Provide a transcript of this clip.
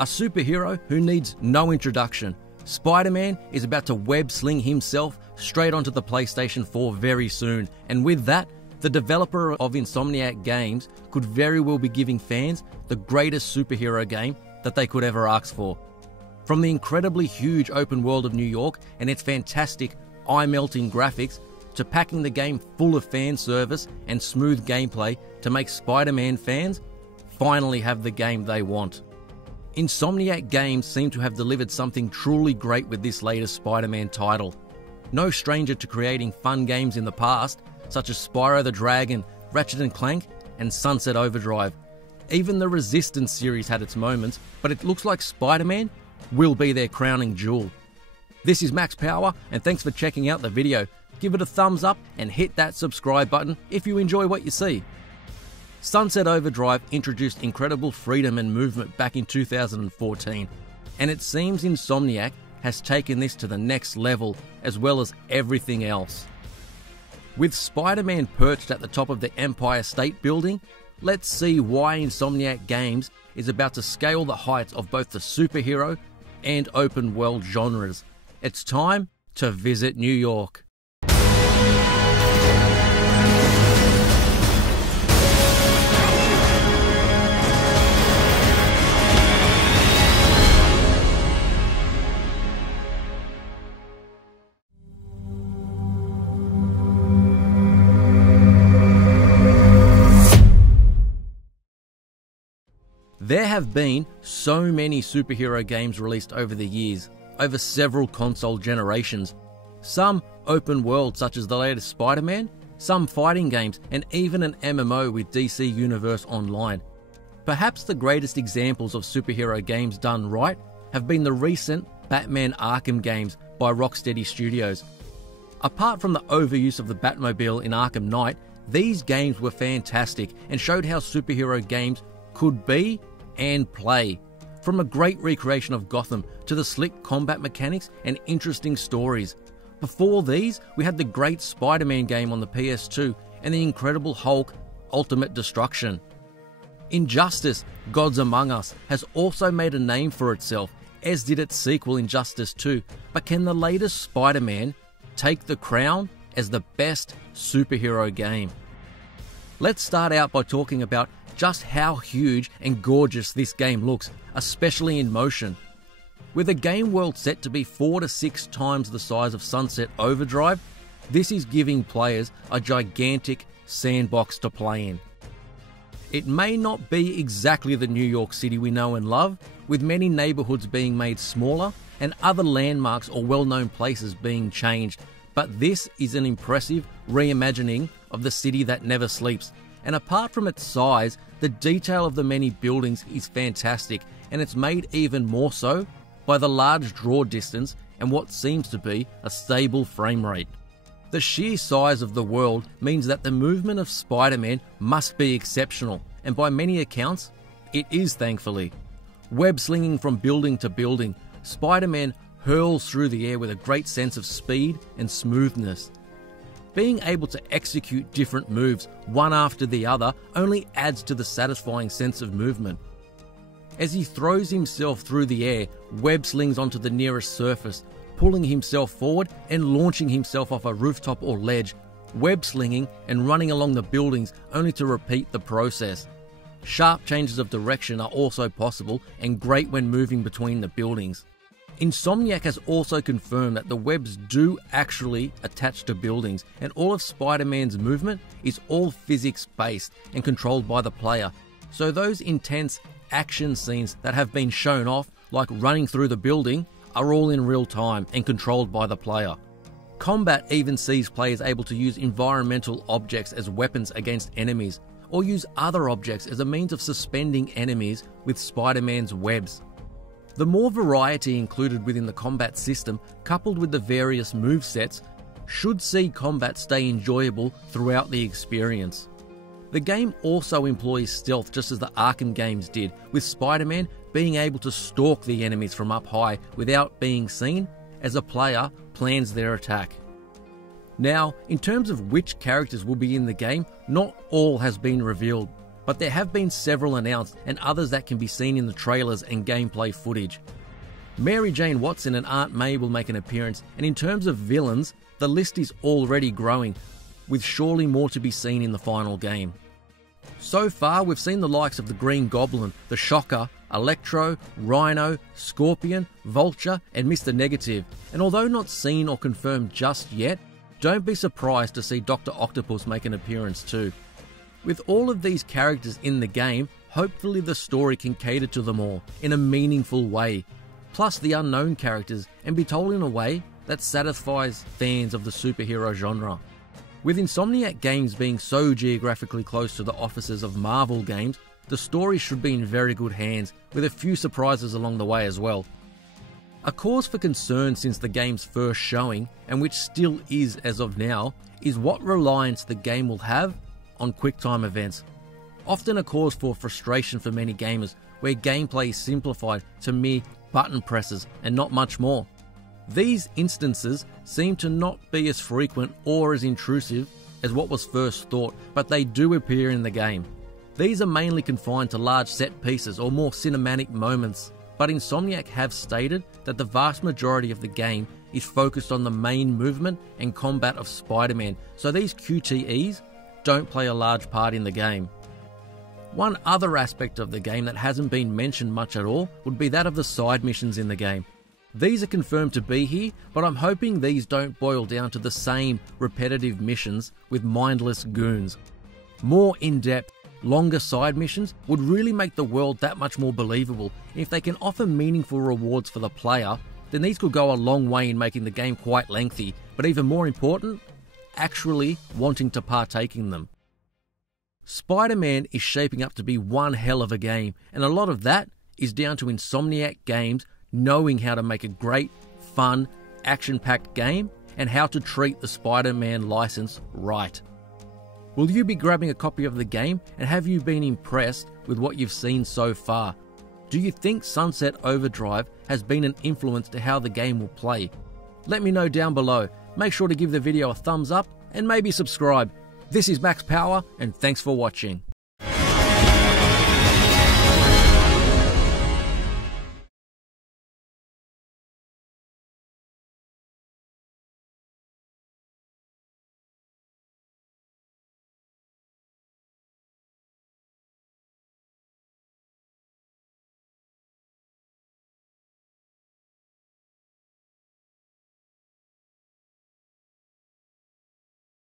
A superhero who needs no introduction. Spider-Man is about to web sling himself straight onto the PlayStation 4 very soon, and with that, the developer of Insomniac Games could very well be giving fans the greatest superhero game that they could ever ask for. From the incredibly huge open world of New York and its fantastic eye-melting graphics, to packing the game full of fan service and smooth gameplay to make Spider-Man fans finally have the game they want. Insomniac Games seem to have delivered something truly great with this latest Spider-Man title. No stranger to creating fun games in the past, such as Spyro the Dragon, Ratchet & Clank, and Sunset Overdrive. Even the Resistance series had its moments, but it looks like Spider-Man will be their crowning jewel. This is Max Power, and thanks for checking out the video. Give it a thumbs up and hit that subscribe button if you enjoy what you see. Sunset Overdrive introduced incredible freedom and movement back in 2014, and it seems Insomniac has taken this to the next level as well as everything else. With Spider-Man perched at the top of the Empire State Building, let's see why Insomniac Games is about to scale the heights of both the superhero and open world genres. It's time to visit New York. There have been so many superhero games released over the years, over several console generations. Some open world such as the latest Spider-Man, some fighting games, and even an MMO with DC Universe Online. Perhaps the greatest examples of superhero games done right have been the recent Batman Arkham games by Rocksteady Studios. Apart from the overuse of the Batmobile in Arkham Knight, these games were fantastic and showed how superhero games could be and play. From a great recreation of Gotham to the slick combat mechanics and interesting stories. Before these, we had the great Spider-Man game on the PS2 and the incredible Hulk Ultimate Destruction. Injustice: Gods Among Us has also made a name for itself, as did its sequel Injustice 2, but can the latest Spider-Man take the crown as the best superhero game? Let's start out by talking about just how huge and gorgeous this game looks, especially in motion. With a game world set to be 4 to 6 times the size of Sunset Overdrive, this is giving players a gigantic sandbox to play in. It may not be exactly the New York City we know and love, with many neighbourhoods being made smaller and other landmarks or well-known places being changed, but this is an impressive reimagining of the city that never sleeps. And apart from its size, the detail of the many buildings is fantastic, and it's made even more so by the large draw distance and what seems to be a stable frame rate. The sheer size of the world means that the movement of Spider-Man must be exceptional, and by many accounts, it is, thankfully. Web slinging from building to building, Spider-Man hurls through the air with a great sense of speed and smoothness. Being able to execute different moves one after the other only adds to the satisfying sense of movement. As he throws himself through the air, web slings onto the nearest surface, pulling himself forward and launching himself off a rooftop or ledge, web slinging and running along the buildings only to repeat the process. Sharp changes of direction are also possible and great when moving between the buildings. Insomniac has also confirmed that the webs do actually attach to buildings, and all of Spider-Man's movement is all physics-based and controlled by the player. So those intense action scenes that have been shown off, like running through the building, are all in real time and controlled by the player. Combat even sees players able to use environmental objects as weapons against enemies, or use other objects as a means of suspending enemies with Spider-Man's webs. The more variety included within the combat system, coupled with the various movesets, should see combat stay enjoyable throughout the experience. The game also employs stealth just as the Arkham games did, with Spider-Man being able to stalk the enemies from up high without being seen as a player plans their attack. Now, in terms of which characters will be in the game, not all has been revealed. but there have been several announced and others that can be seen in the trailers and gameplay footage. Mary Jane Watson and Aunt May will make an appearance, and in terms of villains, the list is already growing, with surely more to be seen in the final game. So far, we've seen the likes of the Green Goblin, the Shocker, Electro, Rhino, Scorpion, Vulture, and Mr. Negative, and although not seen or confirmed just yet, don't be surprised to see Dr. Octopus make an appearance too. With all of these characters in the game, hopefully the story can cater to them all in a meaningful way, plus the unknown characters, and be told in a way that satisfies fans of the superhero genre. With Insomniac Games being so geographically close to the offices of Marvel Games, the story should be in very good hands, with a few surprises along the way as well. A cause for concern since the game's first showing, and which still is as of now, is what reliance the game will have on QuickTime events. Often a cause for frustration for many gamers, where gameplay is simplified to mere button presses and not much more. These instances seem to not be as frequent or as intrusive as what was first thought, but they do appear in the game. These are mainly confined to large set pieces or more cinematic moments, but Insomniac have stated that the vast majority of the game is focused on the main movement and combat of Spider-Man, so these QTEs don't play a large part in the game. One other aspect of the game that hasn't been mentioned much at all would be that of the side missions in the game. These are confirmed to be here, but I'm hoping these don't boil down to the same repetitive missions with mindless goons. More in-depth, longer side missions would really make the world that much more believable. If they can offer meaningful rewards for the player, then these could go a long way in making the game quite lengthy, but even more important, actually wanting to partake in them. Spider-Man is shaping up to be one hell of a game, and a lot of that is down to Insomniac Games knowing how to make a great, fun, action-packed game and how to treat the Spider-Man license right. Will you be grabbing a copy of the game, and have you been impressed with what you've seen so far? Do you think Sunset Overdrive has been an influence to how the game will play? Let me know down below. Make sure to give the video a thumbs up and maybe subscribe. This is Max Power, and thanks for watching.